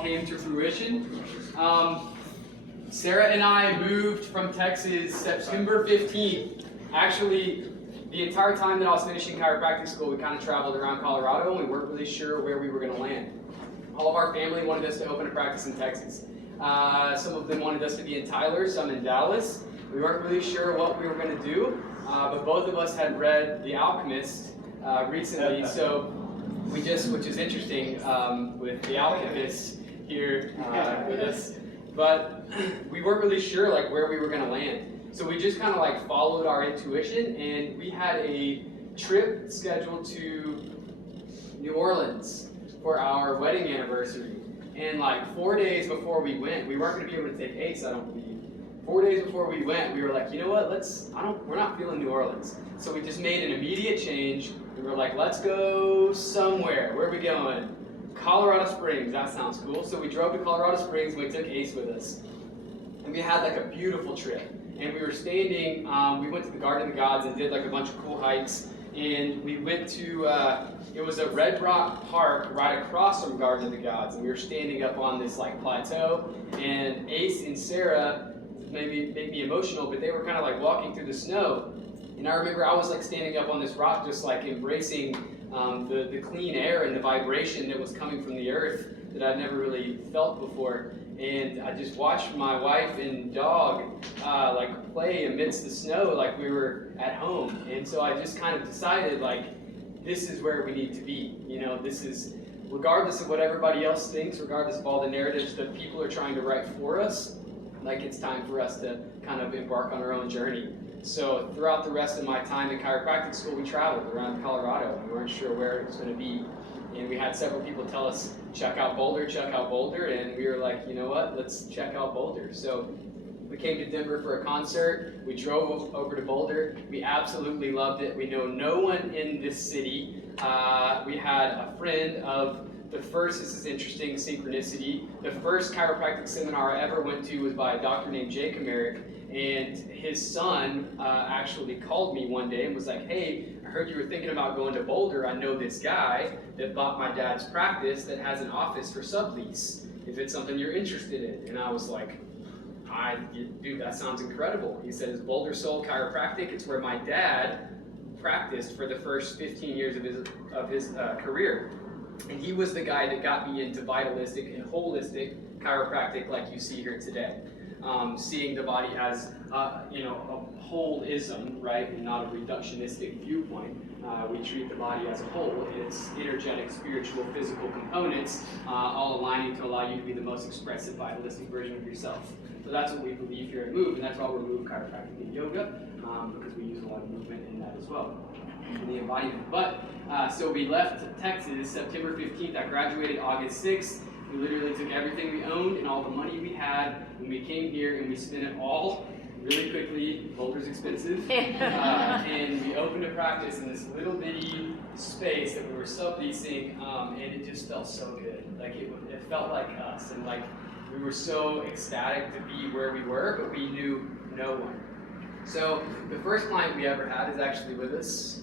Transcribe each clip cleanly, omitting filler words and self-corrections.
all came to fruition. Sarah and I moved from Texas September 15th. Actually, the entire time that I was finishing chiropractic school, we kind of traveled around Colorado and we weren't really sure where we were going to land. All of our family wanted us to open a practice in Texas. Some of them wanted us to be in Tyler, some in Dallas. We weren't really sure what we were going to do, but both of us had read The Alchemist recently, so we just, which is interesting with The Alchemist here with us, but we weren't really sure like where we were going to land. So we just kind of like followed our intuition, and we had a trip scheduled to New Orleans for our wedding anniversary. And like 4 days before we went, we weren't going to be able to take Ace, I don't believe. 4 days before we went, we were like, you know what, we're not feeling New Orleans. So we just made an immediate change. We were like, let's go somewhere. Where are we going? Colorado Springs, that sounds cool. So we drove to Colorado Springs and we took Ace with us. And we had like a beautiful trip. And we were standing, we went to the Garden of the Gods and did like a bunch of cool hikes. And we went to, it was a Red Rock Park right across from Garden of the Gods. And we were standing up on this like plateau. And Ace and Sarah made me emotional, but they were kind of like walking through the snow. And I remember I was like standing up on this rock just like embracing the clean air and the vibration that was coming from the earth that I'd never really felt before. And I just watched my wife and dog like play amidst the snow like we were at home. And so I just kind of decided like, this is where we need to be. You know, this is, regardless of what everybody else thinks, regardless of all the narratives that people are trying to write for us, like it's time for us to kind of embark on our own journey. So throughout the rest of my time in chiropractic school, we traveled around Colorado. We weren't sure where it was going to be. And we had several people tell us, check out Boulder, and we were like, you know what, let's check out Boulder. So we came to Denver for a concert. We drove over to Boulder. We absolutely loved it. We know no one in this city. We had a friend of the first, this is interesting, synchronicity. The first chiropractic seminar I ever went to was by a doctor named Jake Americ, and his son actually called me one day and was like, hey, I heard you were thinking about going to Boulder. I know this guy that bought my dad's practice that has an office for sublease, if it's something you're interested in. And I was like, dude, that sounds incredible. He said, it's Boulder Soul Chiropractic. It's where my dad practiced for the first 15 years of his career. And he was the guy that got me into vitalistic and holistic chiropractic like you see here today. Seeing the body as, a holism, right, and not a reductionistic viewpoint. We treat the body as a whole. It's energetic, spiritual, physical components, all aligning to allow you to be the most expressive, vitalistic version of yourself. So that's what we believe here at MUV, and that's why we're MUV Chiropractic and Yoga, because we use a lot of movement in that as well, in the embodiment. But, so we left Texas September 15th. I graduated August 6th. We literally took everything we owned and all the money we had when we came here, and we spent it all really quickly. Boulder's expensive. And we opened a practice in this little bitty space that we were subleasing, and it just felt so good. Like it felt like us, and like we were so ecstatic to be where we were, but we knew no one. So the first client we ever had is actually with us,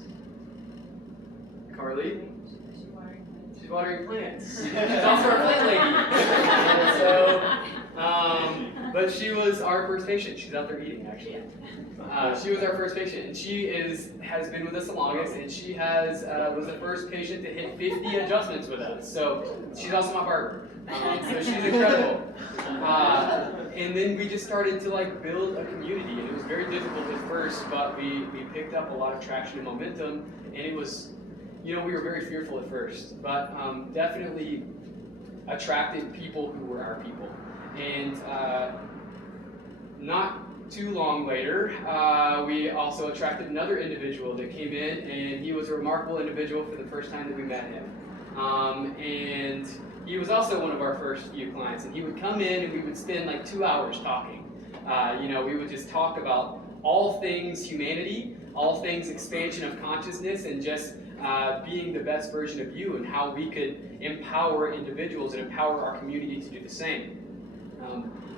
Carly. She's watering plants. She's also our plant lady. So, but she was our first patient. She's out there eating, actually. She was our first patient, and she has been with us the longest, and she was the first patient to hit 50 adjustments with us. So she's also my barber. So she's incredible. And then we just started to like build a community, and it was very difficult at first, but we picked up a lot of traction and momentum, and it was, we were very fearful at first, but definitely attracted people who were our people. And not too long later, we also attracted another individual that came in, and he was a remarkable individual for the first time that we met him. And he was also one of our first few clients, and he would come in and we would spend like 2 hours talking. We would just talk about all things humanity, all things expansion of consciousness, and just being the best version of you and how we could empower individuals and empower our community to do the same.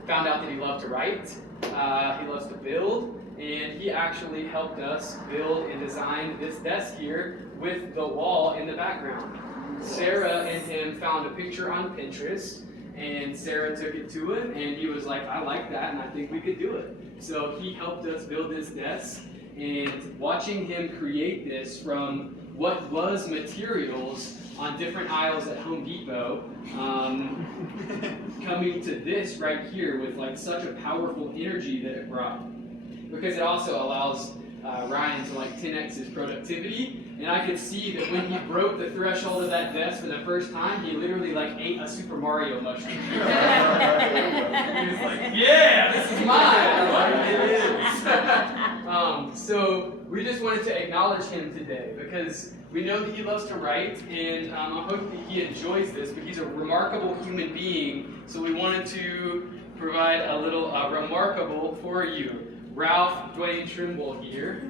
Found out that he loved to write, he loves to build, and he actually helped us build and design this desk here with the wall in the background. Sarah and him found a picture on Pinterest, and Sarah took it to him, and he was like, I like that, and I think we could do it. So he helped us build this desk, and watching him create this from what was materials on different aisles at Home Depot, coming to this right here with like such a powerful energy that it brought. Because it also allows Ryan to like 10x his productivity, and I could see that when he broke the threshold of that desk for the first time, he literally like ate a Super Mario mushroom. He was like, yeah, this is mine. Like, it is. So we just wanted to acknowledge him today because we know that he loves to write, and I hope that he enjoys this, but he's a remarkable human being, so we wanted to provide a little remarkable for you. Ralph Dwayne Trimble here.